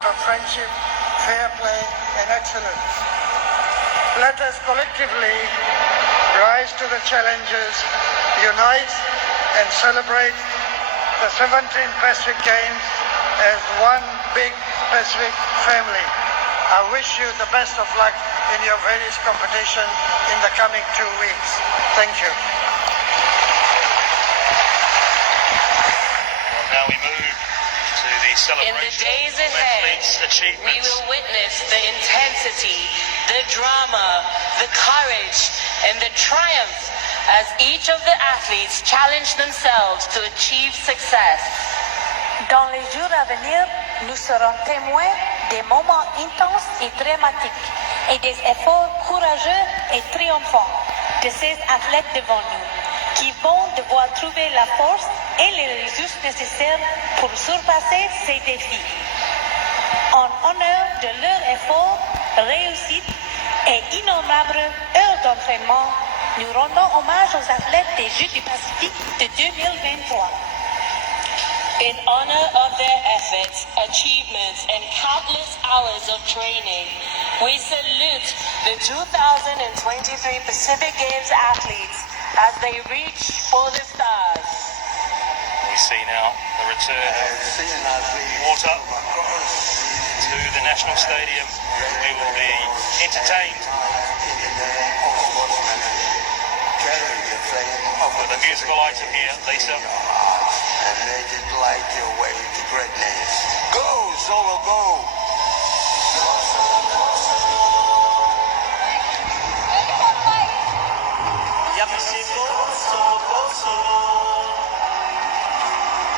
of friendship, fair play, and excellence. Let us collectively rise to the challenges, unite, and celebrate the 17th Pacific Games as one big Pacific family. I wish you the best of luck in your various competitions in the coming 2 weeks. Thank you. Well, now we move to the celebration. In the days ahead, we will witness the intensity, the drama, the courage, and the triumph as each of the athletes challenge themselves to achieve success. Dans les jours à venir, nous serons témoins des moments intenses et dramatiques et des efforts courageux et triomphants de ces athlètes devant nous, qui vont devoir trouver la force et les ressources nécessaires pour surpasser ces défis. En honneur de leur effort, réussite et innombrables heures d'entraînement, nous rendons hommage aux athlètes des Jeux du Pacifique de 2023. In honor of their efforts, achievements, and countless hours of training, we salute the 2023 Pacific Games athletes as they reach for the stars. We see now the return of water to the National Stadium. We will be entertained with a musical item here, Lisa. And make it light your way to greatness. Go, Solo, go!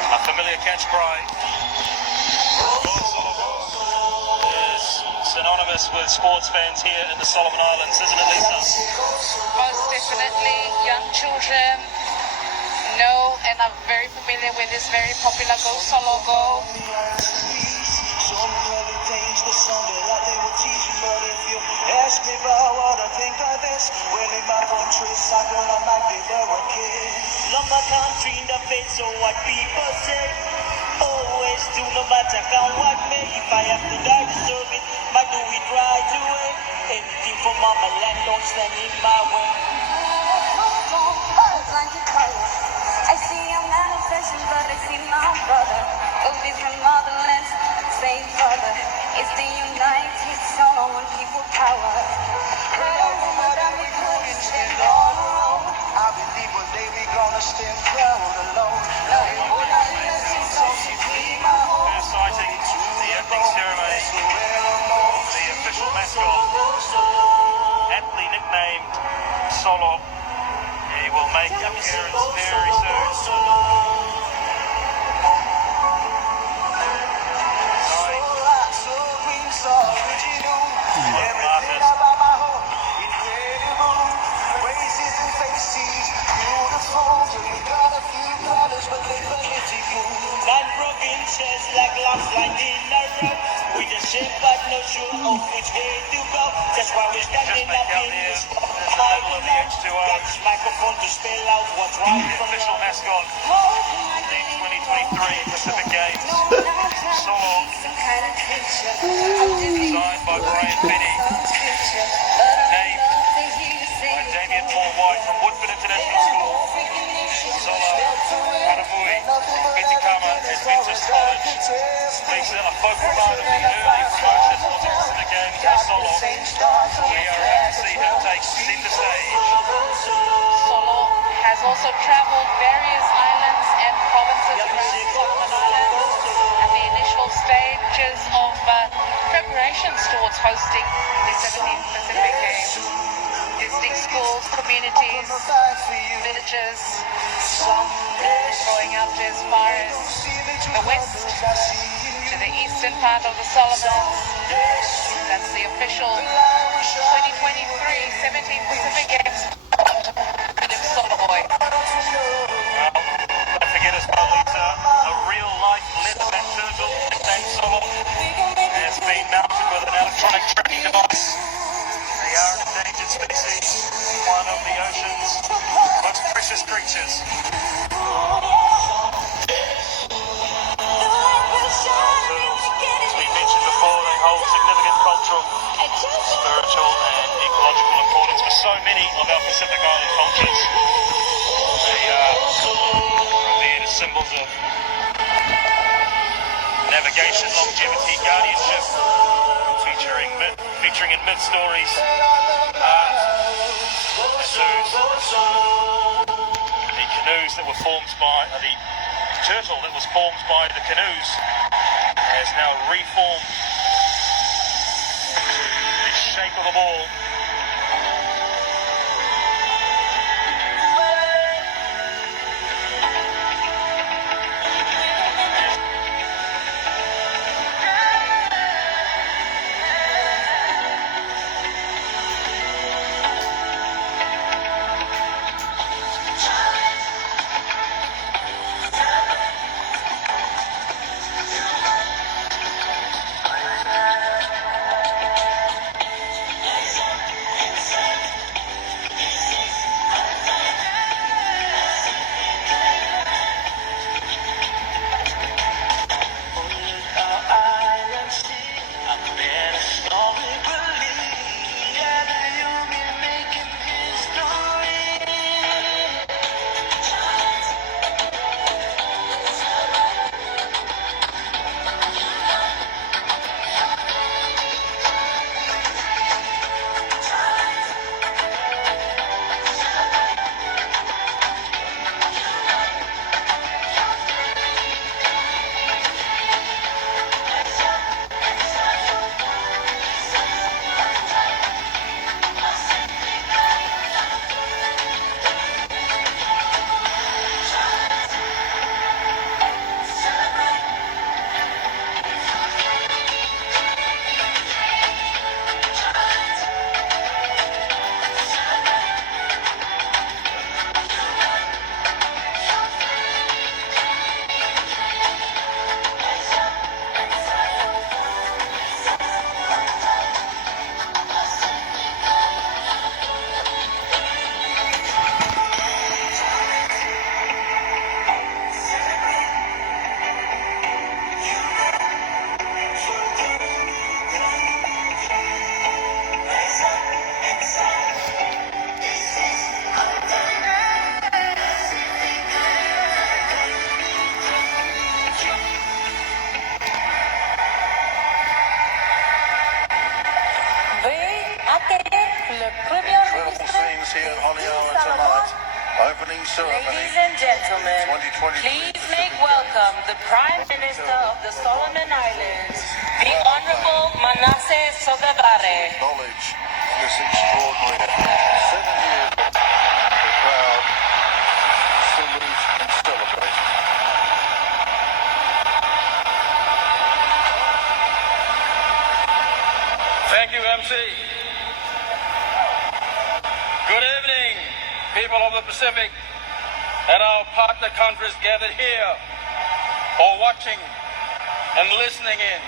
A familiar catch cry. Go, Solo, go! Is synonymous with sports fans here in the Solomon Islands, isn't it, Lisa? Most definitely, young children know and are very familiar with this very popular Go Solo Go. Lumber country in the face of what people say. Always do no matter what may. If I have to die to serve it, might do it right away. Anything for mama land, don't stand in my way. I see a manifestation, but I see my brother. Of different motherlands, same father. It's the united soul and people power. I believe one day we gonna stand proud alone. First sighting the opening ceremony. The official mascot, aptly nicknamed Solo. He will make an appearance very soon. Nine provinces like locks lined in a row. We just ship but no sure of which way to go. That's why we're standing up in the spotlight. Got this microphone to spell out what's right The from official wrong. mascot of the 2023 Pacific Games, Solo, designed by Brian Finney, named by Damien Paul White from Woodford International School. Solo, Paramui, Pitikama has been just college. Lisa, a focal part of the early promotion of the Pacific Games for Solo. We are about to see her take center stage. Solo has also traveled various islands and provinces around the Solomon Islands at the initial stages of preparations towards hosting the 17th Pacific Games. Visiting schools, communities, villages, going out to as far as the west, to the eastern part of the Solomons. That's the official 2023 17th Pacific Games. Solo boy. Well, don't forget as well, Lisa, a real-life leatherback turtle nicknamed Solo has been mounted with an electronic tracking device. They are an endangered species, one of the ocean's most precious creatures. As we mentioned before, holds significant cultural, spiritual and ecological importance for so many of our Pacific Island cultures. They are revered as symbols of navigation, longevity, guardianship, featuring in myth stories, art, tattoos. The canoes that were formed by the turtle that was formed by the canoes has now reformed the shape of a ball. Incredible scenes here in Honiara tonight. Opening ceremony. Ladies and gentlemen, 2023 please make Pacific welcome Games. the Prime Minister of the Solomon Islands, the Honorable Manasseh Sogavare. Acknowledge this extraordinary effort. 7 years, the crowd salute and celebrate. Thank you, MC. Good evening, people of the Pacific and our partner countries gathered here or watching and listening in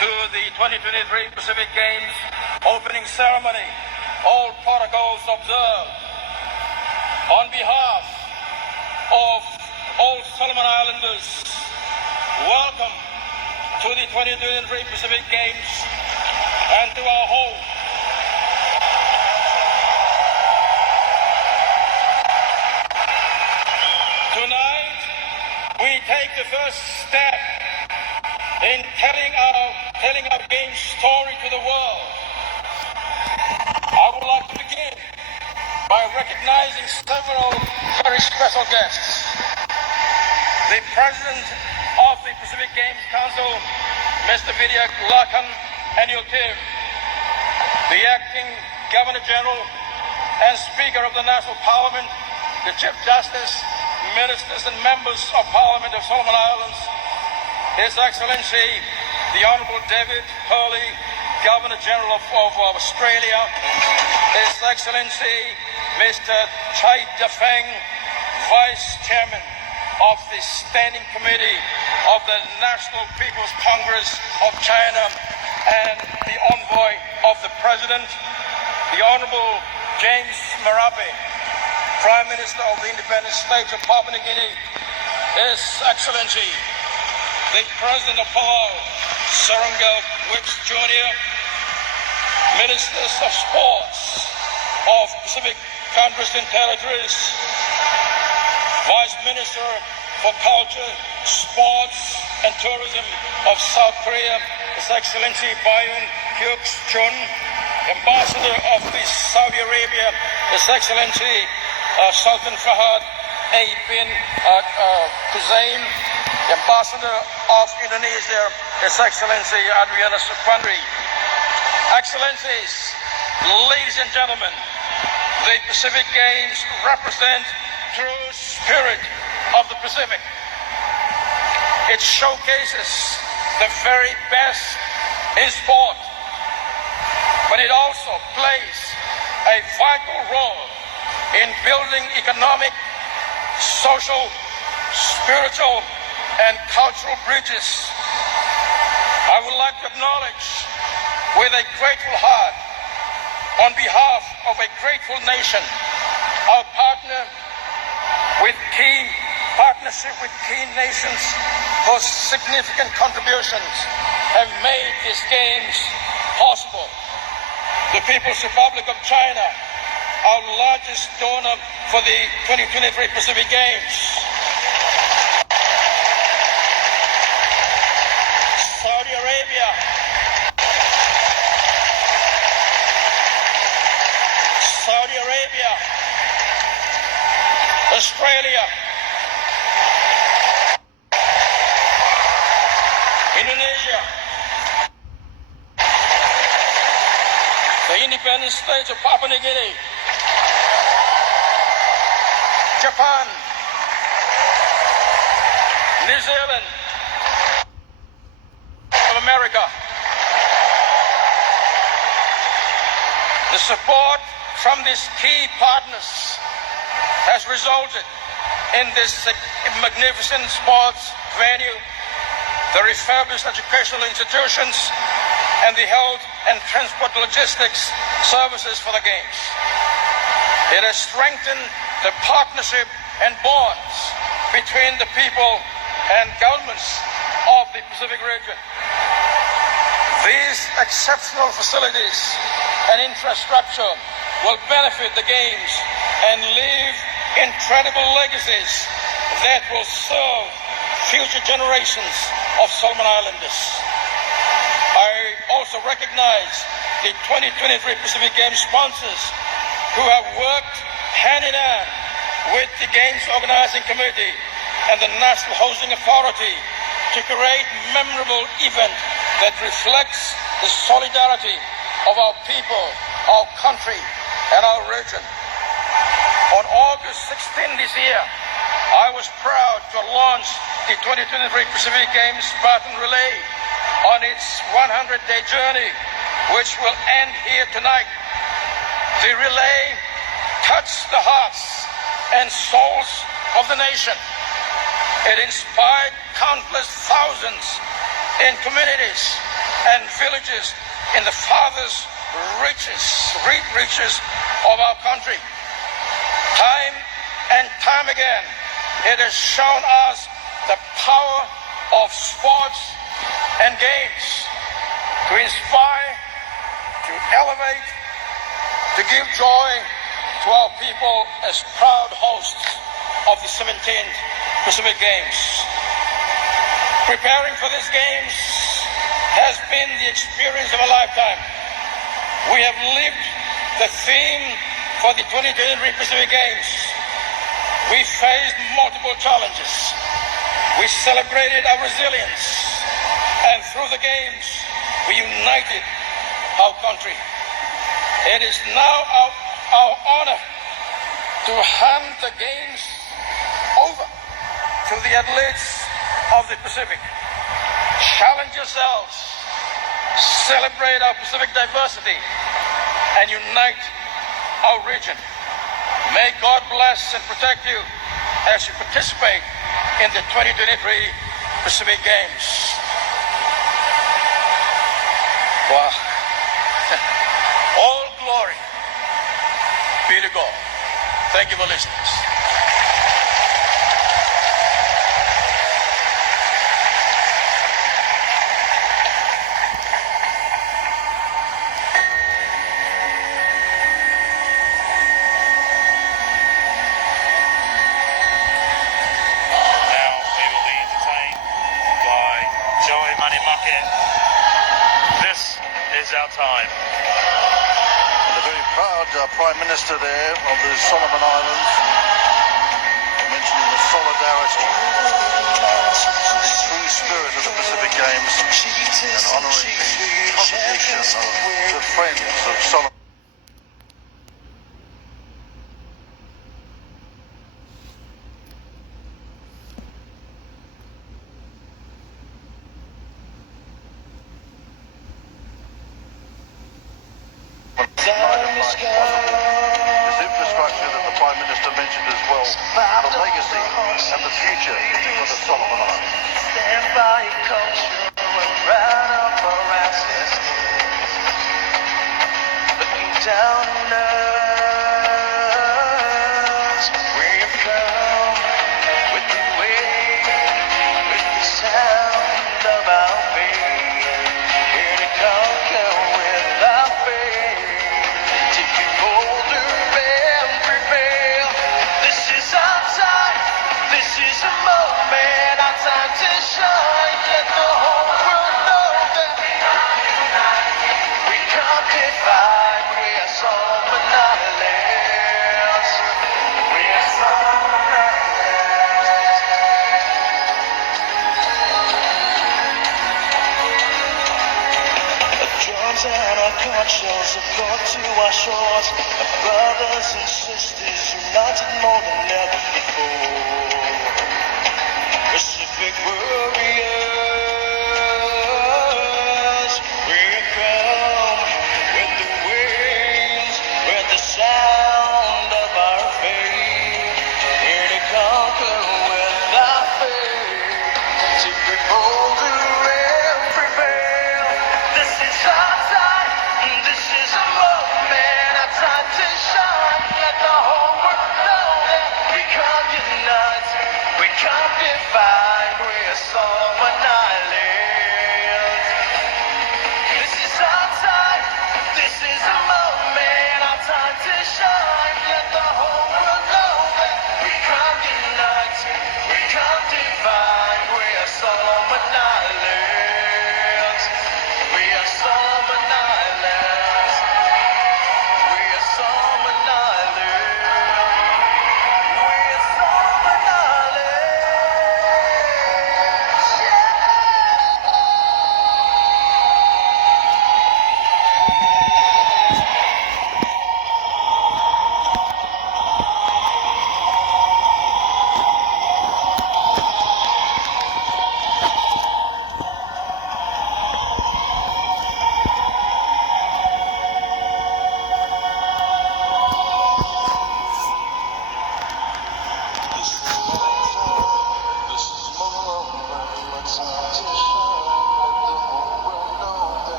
to the 2023 Pacific Games opening ceremony. All protocols observed. On behalf of all Solomon Islanders, welcome to the 2023 Pacific Games and to our home. Tonight, we take the first step in telling our game story to the world. I would like to begin by recognizing several very special guests. The President of the Pacific Games Council, Mr. Vidya Lakan Aniltir, the Acting Governor General and Speaker of the National Parliament, the Chief Justice, Ministers and Members of Parliament of Solomon Islands, His Excellency, the Honourable David Hurley, Governor General of Australia, His Excellency, Mr. Chai Dafeng, Vice Chairman of the Standing Committee of the National People's Congress of China, and the Envoy of the President, the Honourable James Marape, Prime Minister of the Independent States of Papua New Guinea, His Excellency, the President of Palau, Surangel which junior ministers of sports of Pacific countries and territories, Vice Minister for Culture, Sports and Tourism of South Korea, His Excellency Bayun Hyuk-chun, Ambassador of Saudi Arabia, His Excellency Sultan Fahad bin Hussein, Ambassador of Indonesia, His Excellency Adriana Supandri. Excellencies, ladies and gentlemen, the Pacific Games represent true spirit of the Pacific. It showcases the very best in sport, but it also plays a vital role in building economic, social, spiritual, and cultural bridges. I would like to acknowledge with a grateful heart, on behalf of a grateful nation, our partnership with key nations whose significant contributions have made these games possible. The People's Republic of China, our largest donor for the 2023 Pacific Games. Saudi Arabia, Australia, Indonesia, the independent states of Papua New Guinea, Japan, New Zealand of America. The support from these key partners has resulted in this magnificent sports venue, the refurbished educational institutions, and the health and transport logistics services for the Games. It has strengthened the partnership and bonds between the people and governments of the Pacific region. These exceptional facilities and infrastructure will benefit the Games and leave incredible legacies that will serve future generations of Solomon Islanders. I also recognize the 2023 Pacific Games sponsors who have worked hand in hand with the Games Organizing Committee and the National Hosting Authority to create a memorable event that reflects the solidarity of our people, our country, and our region. On August 16 this year, I was proud to launch the 2023 Pacific Games Spartan Relay on its 100-day journey, which will end here tonight. The relay touched the hearts and souls of the nation. It inspired countless thousands in communities and villages in the farthest reaches of our country. Time and time again, it has shown us the power of sports and games to inspire, to elevate, to give joy to our people as proud hosts of the 17th Pacific Games. Preparing for these games has been the experience of a lifetime. We have lived the theme for the 2023 Pacific Games. We faced multiple challenges. We celebrated our resilience, and through the games, we united our country. It is now our honor to hand the games over to the athletes of the Pacific. Challenge yourselves, celebrate our Pacific diversity, and unite our region. May God bless and protect you as you participate in the 2023 Pacific Games. Wow. All glory be to God. Thank you for listening. our time. And a very proud Prime Minister there of the Solomon Islands, mentioning the solidarity, the true spirit of the Pacific Games, and honouring the contribution of the friends of Solomon. This infrastructure that the Prime Minister mentioned as well, the legacy and the future for the Solomon Islands. Stand by your culture and right up our ancestors. Looking down on us, we've come with the wave, with the sound of our faith. Here to conquer with our faith. This is a moment, our time to shine. Let the whole world know that we can't divide. We are Solomon Islands. We are Solomon Islands. The drums and our conscience have gone to our shores. Our brothers and sisters united more than ever before. Pacific warriors, we come with the winds, with the sound of our faith, here to conquer with our faith, to be bolder and prevail. This is our time, this is a moment, our time to shine. Let the whole world know that we can't unite, we can't divide, we are Solomon Islands. This is our time, this is a moment, our time to shine. Let the whole world know that we can't unite, we can't divide, we are Solomon Islands. We are Solomon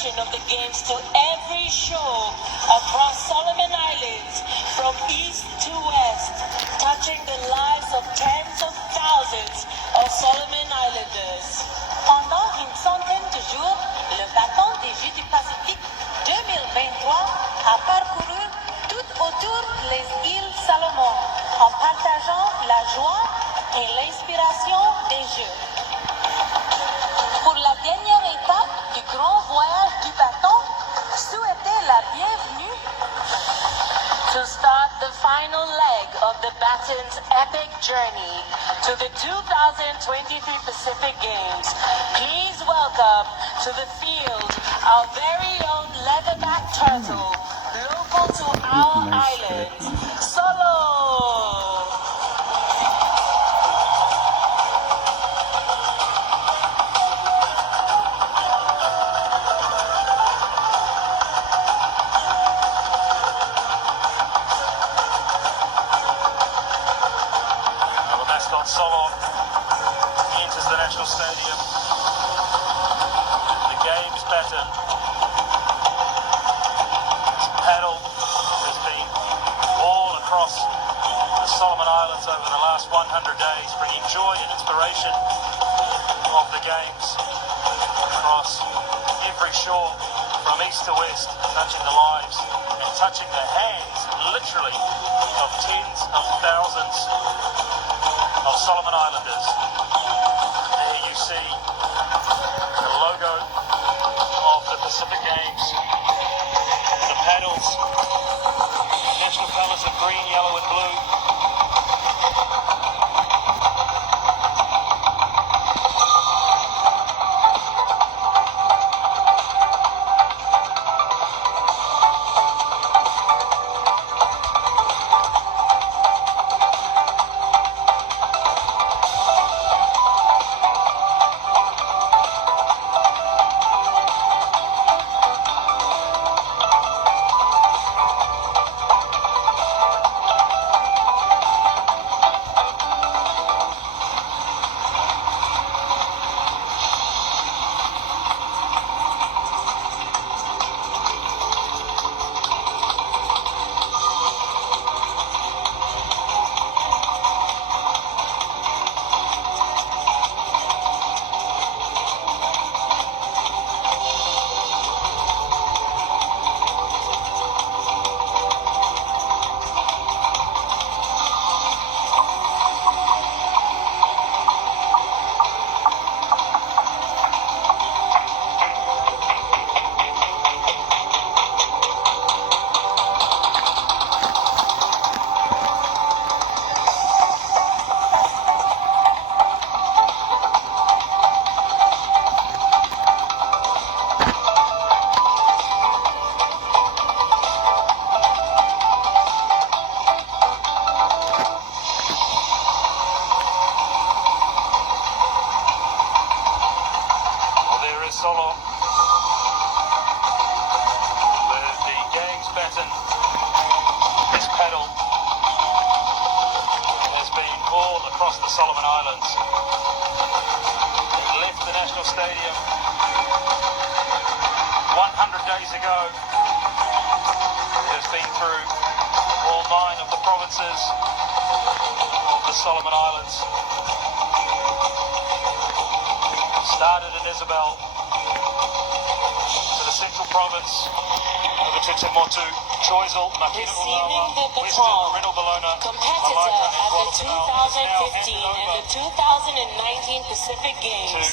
celebration of the games to every shore across Solomon Islands, from east to west, touching the lives of tens of thousands of Solomon Islanders. Pendant une centaine de jours, le bâton des Jeux du Pacifique 2023 a parcouru tout autour les îles Salomon en partageant la joie et l'inspiration des Jeux. Pour la dernière étape du grand voyage du bâton, souhaitez la bienvenue To start the final leg of the baton's epic journey to the 2023 Pacific Games, please welcome to the field our very own leatherback turtle, local to our island, Solo! Solo enters the National Stadium. The game's baton. His paddle has been all across the Solomon Islands over the last 100 days, bringing joy and inspiration of the games across every shore, from east to west, touching the lives and touching the hands, literally, of tens of thousands of Solomon Islanders. There you see the logo of the Pacific Games, the paddles, national colours of green, yellow and blue. Solo with the game's baton. This paddle has been all across the Solomon Islands. It left the National Stadium 100 days ago. It has been through all 9 of the provinces of the Solomon Islands. Started in Isabel, to the Central Province, over to Timotu, Choiseul, Makina Ulawa, Western, Reno-Bologna, competitor at the 2015 and the 2019 Pacific Games and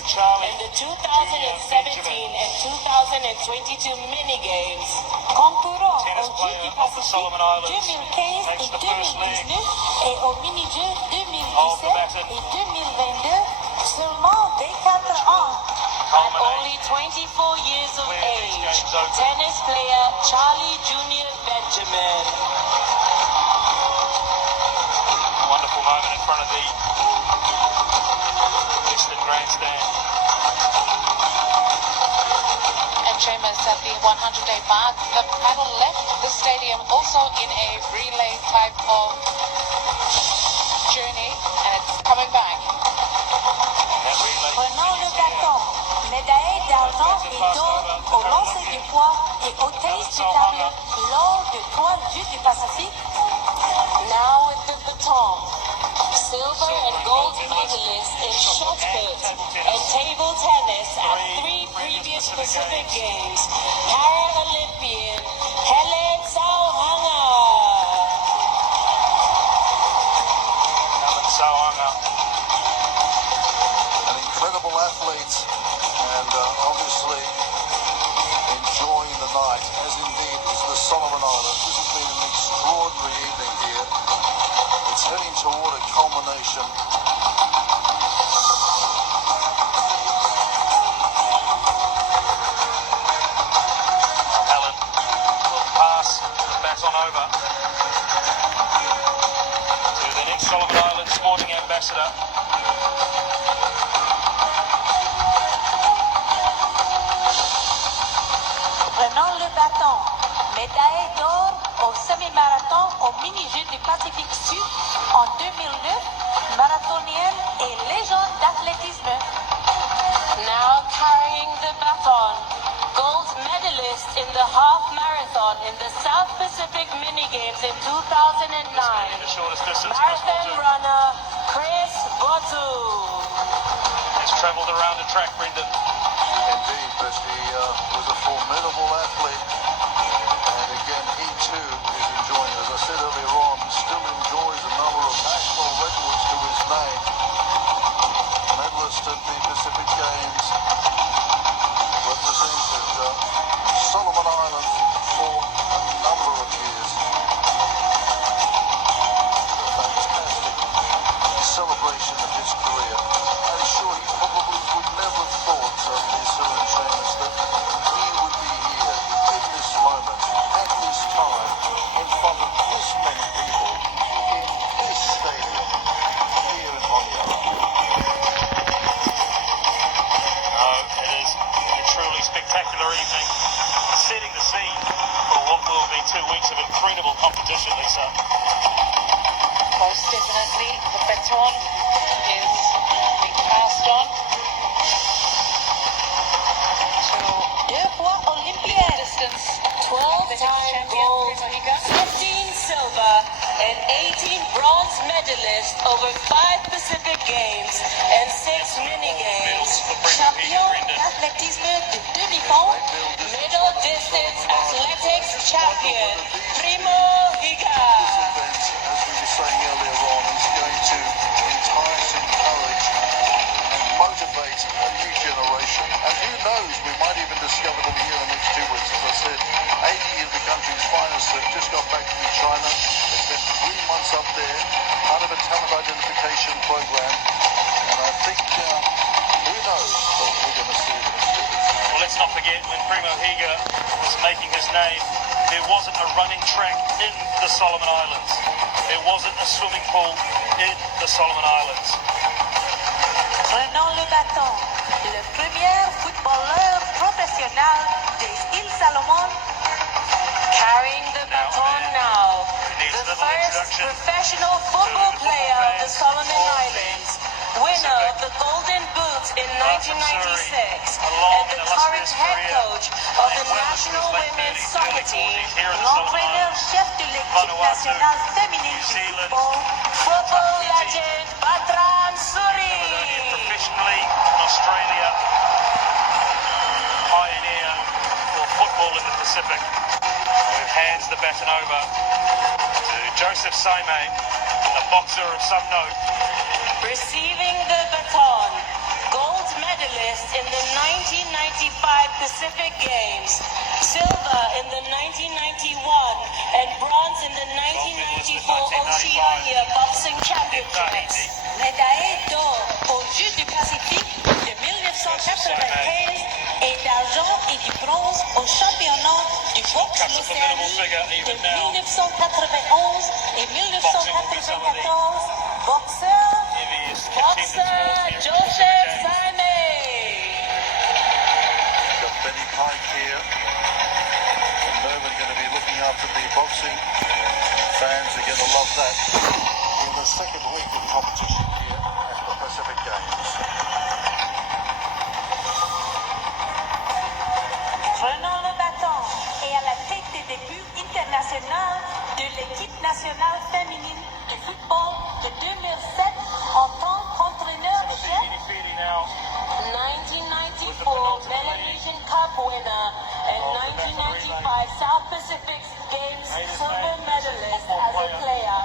the 2017 and 2022 Mini Games. Concurrent tennis aux Jeux player du of the Solomon Islands, 2015 makes et the first leg 2019 et aux mini-jeux of the 2017 baton. et 2022, seulement 24 ans. At only 24 years of age, tennis player Charlie Jr. Benjamin. Wonderful moment in front of the Western Grandstand. And Seamus, at the 100-day mark, the paddle left the stadium also in a relay type of journey, and it's coming back. Prenons le bâton, médaille d'argent et d'or au long lancer du poids et au tennis de table lors de 3 Jeux du Pacifique. Now with the baton, silver and gold medalists in shot put and table tennis at 3 previous Pacific Games, Paralympian Helen Sauhanga. Helen Sauhanga. An incredible athlete and obviously enjoying the night, as indeed is the Solomon Islands. This has been an extraordinary evening here. It's heading toward a culmination. Helen will pass the baton over to the next Solomon Islands sporting ambassador. Prenons le bâton. Médaille d'or au semi-marathon au mini-jeux du Pacifique Sud en 2009, marathonienne et légende d'athlétisme. Now carrying the baton, gold medalist in the half marathon in the South Pacific Mini Games in 2009, The shortest distance, marathon runner Chris Botu. He's travelled around the track, Brendan. Indeed, but he was a formidable athlete. And again, he too is enjoying, as I said earlier on, still enjoys a number of national records to his name. Medalist at the Pacific Games, represented Solomon Islands for a number of years. A fantastic celebration of his career. I'm sure he probably would never have thought, Lisa and Seamus, that he would be here in this moment, at this time, in front of this many people, in this stadium, here in Honiara. It is a truly spectacular evening, setting the scene for what will be 2 weeks of incredible competition, Lisa. Most definitely, the baton is being passed on to Deux fois olympienne. distance 12-time champion gold, Prima Higa. 15 silver, and 18 bronze medalists over 5 Pacific Games and 6 mini games. Champion d'athlétisme de demi-fond. Middle distance athletics champion, Primo Higa. This event, as we were saying earlier on, is going to entice, encourage and motivate a new generation. And who knows, we might even discover them here in the next 2 weeks. As I said, 80 of the country's finest have just got back from China. They spent 3 months up there, part of a talent identification program. And I think, who knows what we're going to see in the next 2 weeks. Well, let's not forget, when Primo Higa was making his name, there wasn't a running track in the Solomon Islands. There wasn't a swimming pool in the Solomon Islands. Prenons le bâton. Le premier footballeur professionnel des îles Salomon. Carrying the baton now, the first professional football player of the Solomon Islands, winner of the Golden Boot in 1996, and the current head coach of the national women's soccer team, L'entraîneur-chef de l'équipe nationale féminine de football. football legend Batran Suri. Professionally in Australia, pioneer for football in the Pacific, who hands the baton over to Joseph Saime, a boxer of some note. Receiving the baton, gold medalist in the 1995 Pacific Games, silver in the 1991, and bronze in the 1994 Oceania Boxing Championships. Médaille d'or aux Jeux du Pacifique de 1995 et d'argent et du bronze au championnat du boxe l'Océanie de 1991 et 1994. Boxeur Joseph Saime. Got Benny Pike here. And Mervyn going to be looking after the boxing. Fans are going to love that. In the second week of competition here at the Pacific Games. Prenons international de l'équipe nationale féminine de football de 2007 en tant qu'entraîneur-chef. 1994 Melanesian Cup winner and 1995 South Pacific Games silver medalist as a player,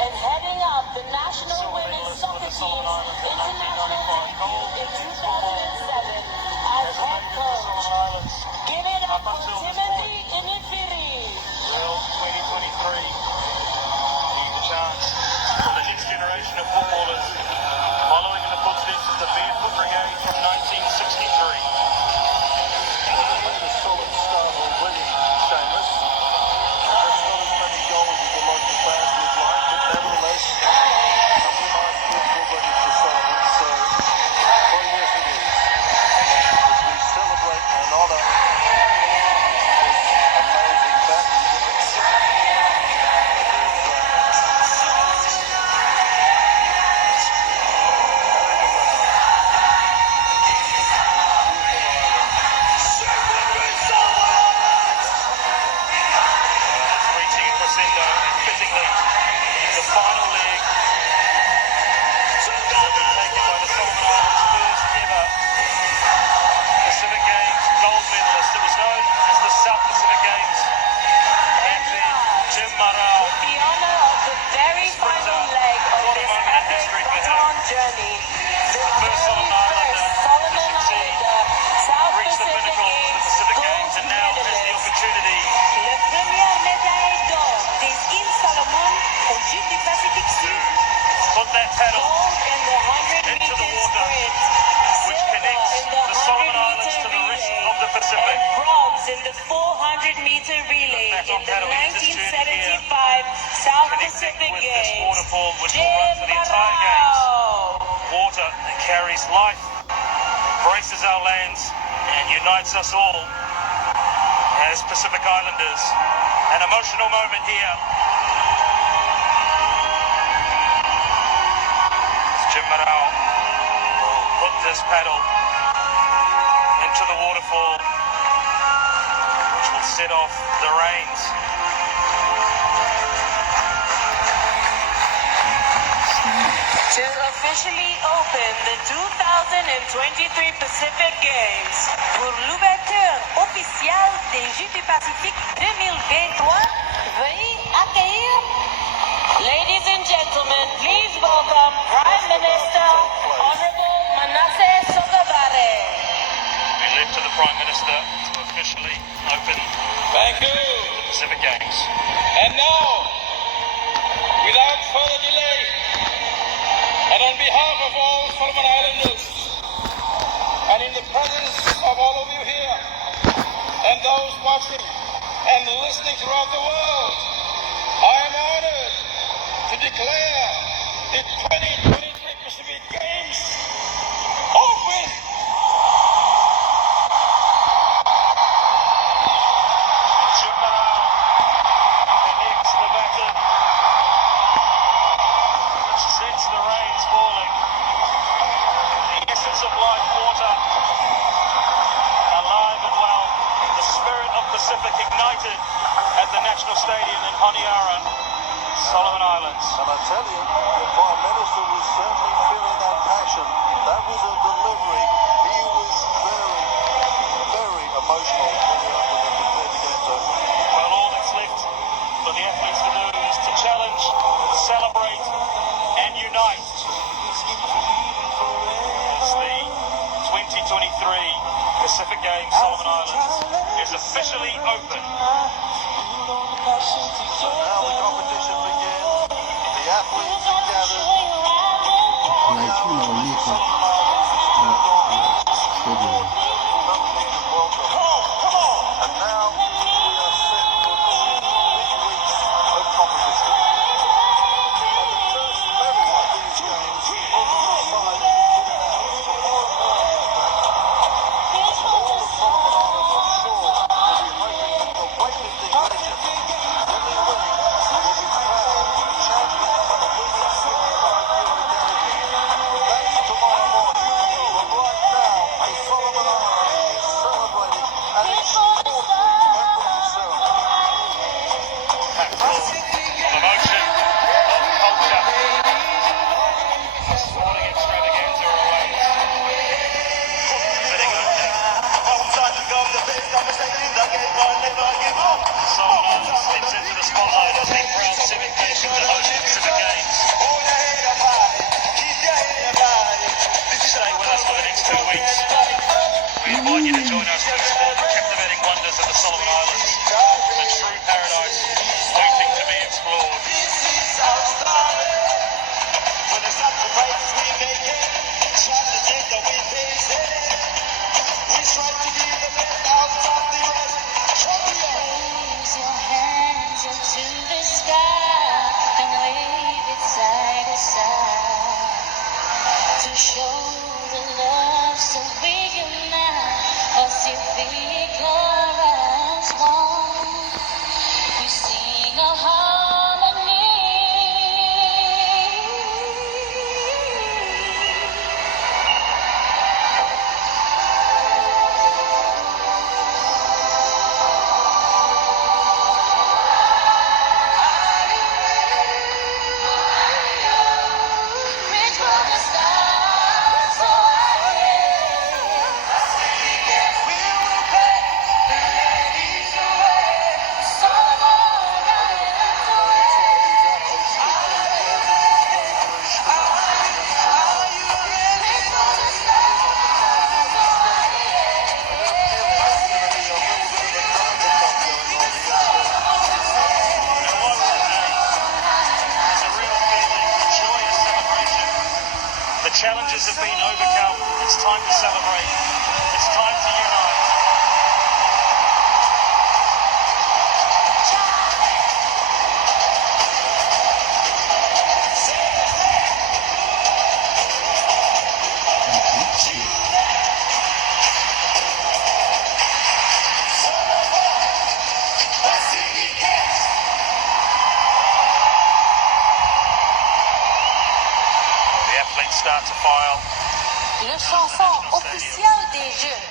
and heading up the national women's soccer team's international debut in 2007 as head coach. Give it up for Timothy Inifiri. Real 2023, giving the chance for the next generation of footballers, following in the footsteps of the Barefoot Brigade from 1963. A solid start already, Seamus. That's not as many goals as a lot of the fans would like, but nevertheless, some nice football ready for Solomon. So, well, yes, it is. As we celebrate and honour this amazing back. Reaching a crescendo and fittingly the final leg will be taken by the Solomon Islands' first ever Pacific Games gold medalist. It was known as the South Pacific Games back then. Jim Marau, With the honor of the very final leg of this epic baton journey, the first Solomon Islander to succeed, South reached the Pacific pinnacle of the Pacific Games, and now has the opportunity La première médaille d'or des îles Salomon aux Jeux du Pacifique Sud. to put that paddle gold in the 100 into the meter water, sprint, which silver connects in the the Solomon 100 Islands meter to the rest relay, of the Pacific. and bronze in the 400 meter relay in the 1975 South Connecting Pacific with this Games. waterfall, which will run for the entire Games. Water that carries life, braces our lands, and unites us all as Pacific Islanders. An emotional moment here. As Jim Marau will put this paddle into the waterfall, which will set off the rains. To officially open the 2023 Pacific Games. Pour l'ouverture officielle des Jeux du Pacifique 2023, veuillez accueillir Ladies and gentlemen, please welcome Prime Minister Honorable Manasseh Sogavare. We left to the Prime Minister to officially open Thank you. the Pacific Games. And now, without further delay, and on behalf of all Solomon Islanders, and in the presence of all of you here, and those watching and listening throughout the world, I am honored to declare the 2023 Pacific Games open. Jim Marau connects the baton, which sets the rains falling. The essence of life, water, alive and well. The spirit of Pacific ignited at the National Stadium in Honiara, Solomon Islands. And I tell you, the Prime Minister was certainly feeling that passion. That was a delivery. He was very, very emotional when he opened and declared the games open. Well, all that's left for the athletes to do is to challenge, celebrate, and unite as the 2023 Pacific Games Solomon Islands is officially open. So now the competition begins. The athletes are gathered. And now we are set for 2 big weeks of competition. And the first medal of these games will be decided all the Solomon Islands, I'm sure, will be hoping that the weightlifting legend, Willie Willie, will be crowned champion of the women's 55 kilo category. That's tomorrow challenges have been overcome. It's time to celebrate. It's time to unite. Start to file. Le chanson officielle des Jeux.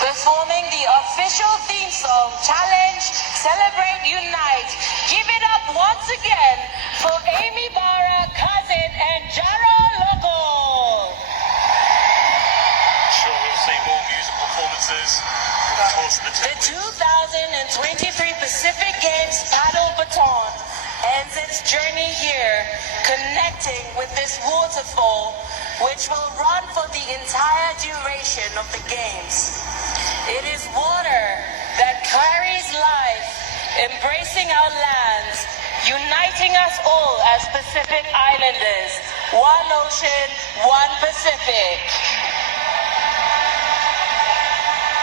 Performing the official theme song, Challenge, Celebrate, Unite. Give it up once again for Amy Barra, Cousin, and Jaro Loco. Sure, we'll see more music performances towards the The 2023 Pacific Games paddle baton ends its journey here, connecting with this waterfall, which will run for the entire duration of the Games. It is water that carries life, embracing our lands, uniting us all as Pacific Islanders. One ocean, one Pacific.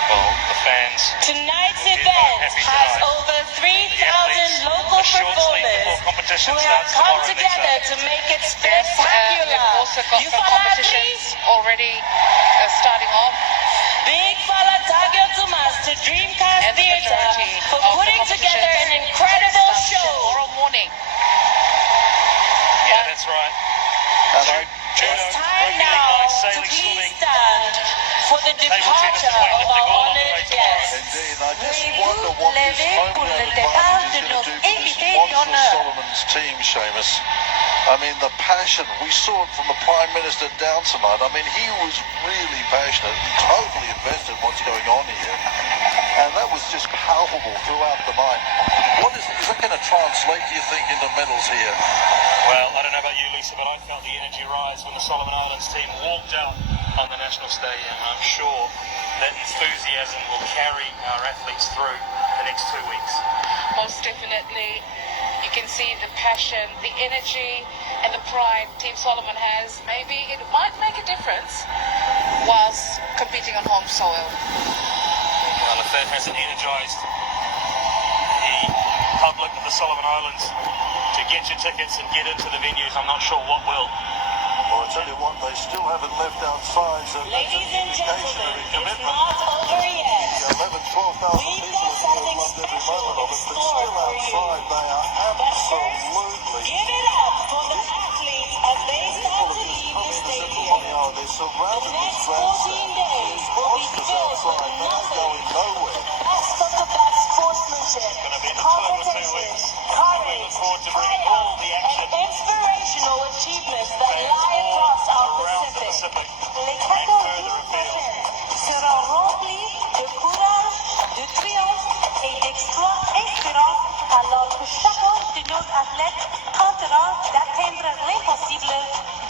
Well, the fans. Tonight's event has over 3,000 local performers who have come together to make it spectacular. We've also got some competitions already starting off. Big Fala Tagyo Tumas to Dreamcast Theatre for putting together an incredible show. Tomorrow morning. Yeah, that's right. It's time now to please stand for the departure of our honored guests. Indeed, I just wonder what this home advantage is going to do for this wonderful Solomon's team, Seamus. I mean, the passion, we saw it from the Prime Minister down tonight. I mean, he was really passionate, totally invested in what's going on here. And that was just palpable throughout the night. Is that going to translate, do you think, into medals here? Well, I don't know about you, Lisa, but I felt the energy rise when the Solomon Islands team walked out on the National Stadium. I'm sure that enthusiasm will carry our athletes through the next 2 weeks. Most definitely. You can see the passion, the energy, and the pride Team Solomon has. Maybe it might make a difference whilst competing on home soil. Well, if that hasn't energised the public of the Solomon Islands to get your tickets and get into the venues, I'm not sure what will. Well, I tell you what, they still haven't left outside, so that's an indication of a commitment. The 11,000, 12,000 people have loved every moment of it, but still outside they are absolutely... Give it up for the athletes as they start to leave the stadium. They're surrounded with The next 14 days will be filled with nothing but the best of the best sportsmanship, competition, courage, triumph, and inspirational achievements that lie across our Pacific. Les 14 jours prochains seront remplis de courage, de triomphe et d'exploits inspirants, alors que chacun de nos athlètes tentera d'atteindre l'impossible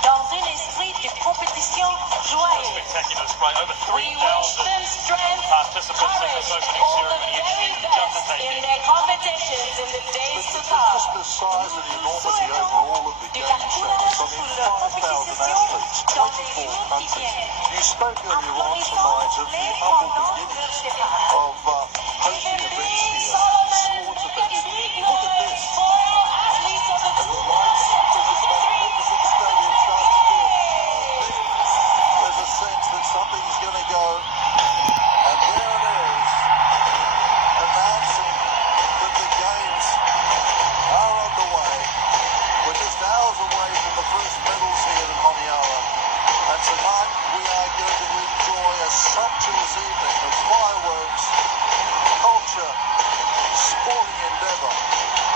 dans un esprit de compétition joyeux. Spectacular display. Over We wish them 3,000 strength, participants in courage, this opening all the ceremony. very Huge best in undertaking. their competitions in the days to come. Just the size and the enormity overall of the game, Seamus. I mean, 5,000 athletes, 24 countries. You spoke earlier on tonight of the humble beginnings of hosting events here, sports events. Look at this. And the lights in this magnificent stadium start to give. There's a sense that something's going to go. And there it is, announcing that the games are underway. We're just hours away from the first medals here in Honiara. And tonight we are going to enjoy a sumptuous evening of fireworks, culture, sporting endeavour,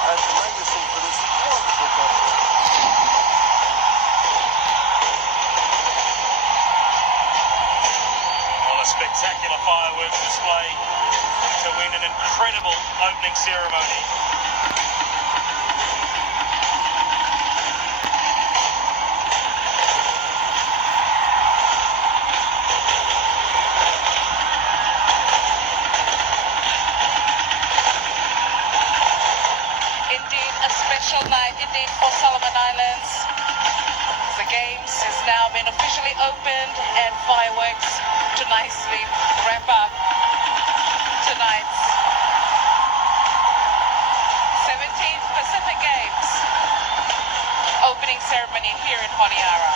and legacy for this wonderful country. Well, a spectacular fireworks display to win an incredible opening ceremony. Indeed, a special night indeed for Solomon Islands. The Games has now been officially opened, and fireworks to nicely wrap up tonight's 17th Pacific Games opening ceremony here in Honiara.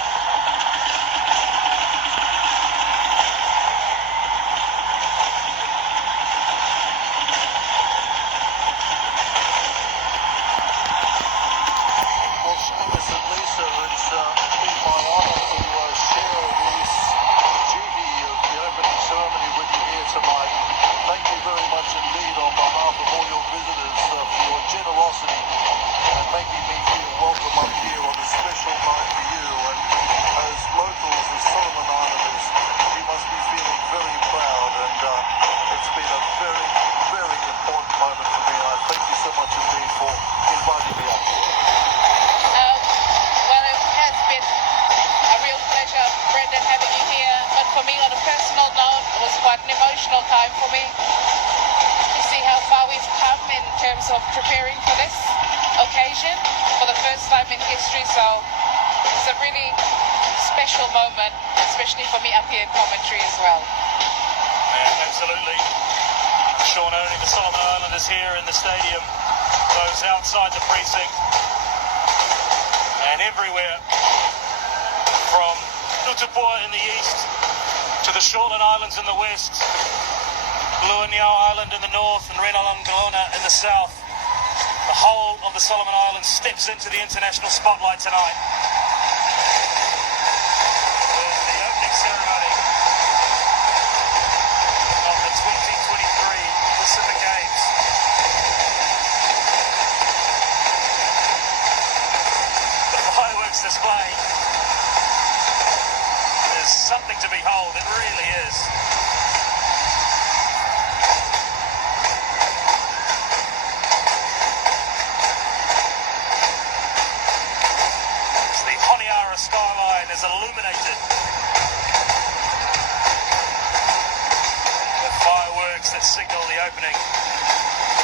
Time for me to see how far we've come in terms of preparing for this occasion for the first time in history. So it's a really special moment, especially for me up here in commentary as well. Yeah, absolutely. Sure, not only the Solomon Islanders here in the stadium, those outside the precinct, and everywhere from Utupua in the east to the Shortland Islands in the west, Honiara Island in the north, and Renalangona in the south. The whole of the Solomon Islands steps into the international spotlight tonight. With the opening ceremony of the 2023 Pacific Games. The fireworks display is something to behold, it really is. Honiara skyline is illuminated with fireworks that signal the opening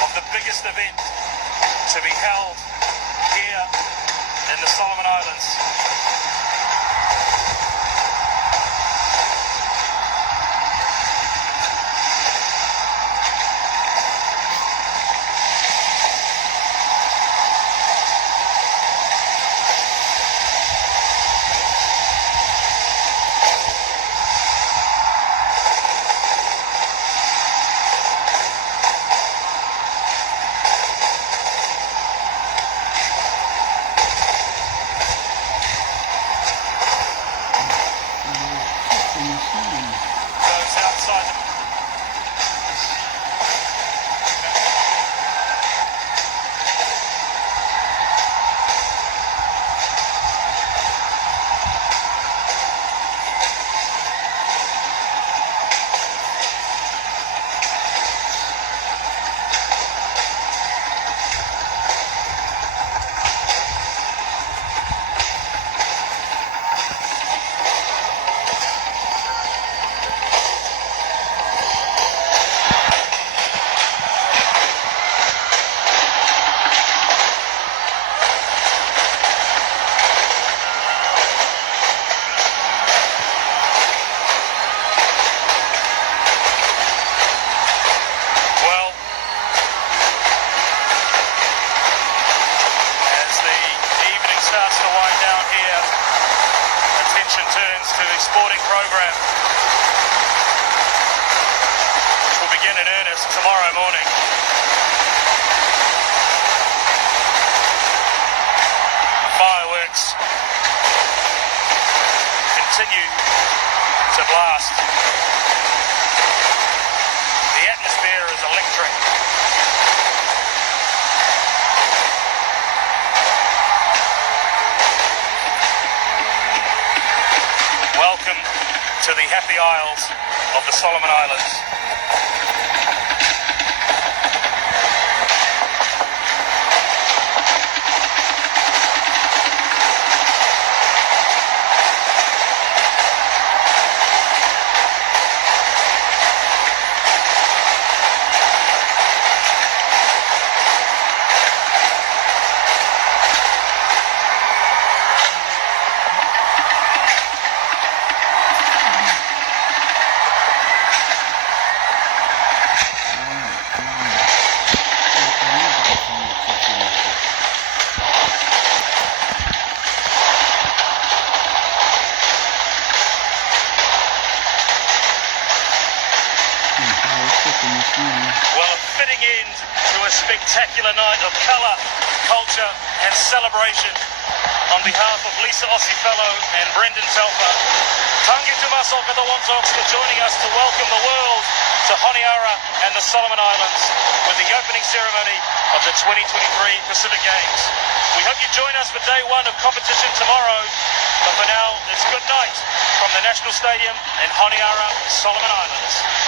of the biggest event to be held here in the Solomon Islands. Sporting program, which will begin in earnest tomorrow morning. Fireworks continue to blast. The atmosphere is electric. Welcome to the happy isles of the Solomon Islands. fitting end to a spectacular night of colour, culture and celebration. On behalf of Lisa Ossifello and Brendan Telfer, tangi tu maso Katawantoks for joining us to welcome the world to Honiara and the Solomon Islands with the opening ceremony of the 2023 Pacific Games. We hope you join us for day one of competition tomorrow, but for now, it's good night from the National Stadium in Honiara, Solomon Islands.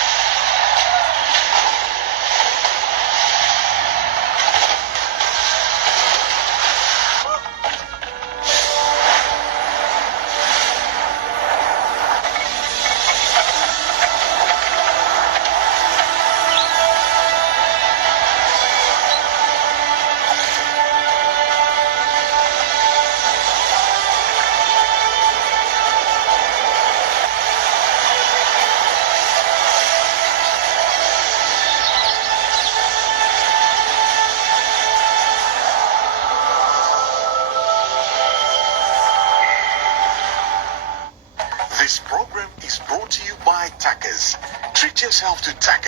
This program is brought to you by Tackers. Treat yourself to Tackers.